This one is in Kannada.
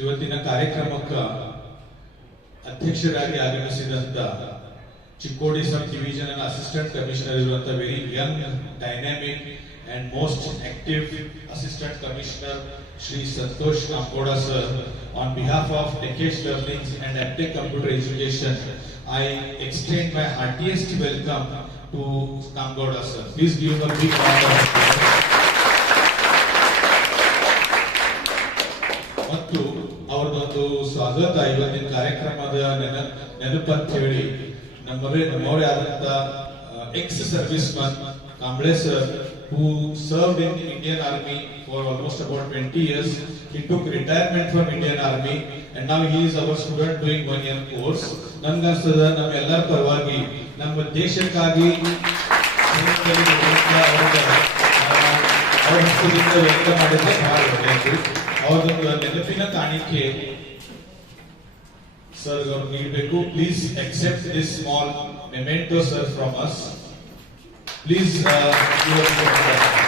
ಇವತ್ತಿನ ಕಾರ್ಯಕ್ರಮಕ್ಕೆ ಅಧ್ಯಕ್ಷರಾಗಿ ಆಗಮಿಸಿದಂತ Chikkodi sub division assistant commissioner ಇರುವಂತ very young dynamic and most active Assistant Commissioner Shri Santosh Kamkoda sir, on behalf of Decades Learnings and Aptech Computer Education, I extend my heartiest welcome to Kamkoda sir. Please give him a big round of applause. ಮತ್ತು ಅವರದೊಂದು ಸ್ವಾಗತ ಇವತ್ತಿನ ಕಾರ್ಯಕ್ರಮದ ನೆನಪಂತ ಹೇಳಿ ನಮ್ಮವರೇ ಆದಂತ ex service Mann Kamble sir, who served in the Indian Army for almost about 20 years. He took retirement from Indian Army and now he is our student doing 1 year course. Nangasada nammellರ ಪರವಾಗಿ ನಮ್ಮ ದೇಶಕ್ಕಾಗಿ ಅವರ ಹಸ್ತದಿಂದ ವ್ಯಕ್ತ ಮಾಡಿದ್ರೆ ಬಹಳ ಒಳ್ಳೆಯದು. ಅವರೊಂದು ನೆನಪಿನ ಕಾಣಿಕೆ ಸರ್ ಅವರು ನೀಡಬೇಕು. Please accept this small memento sir from us. Please give us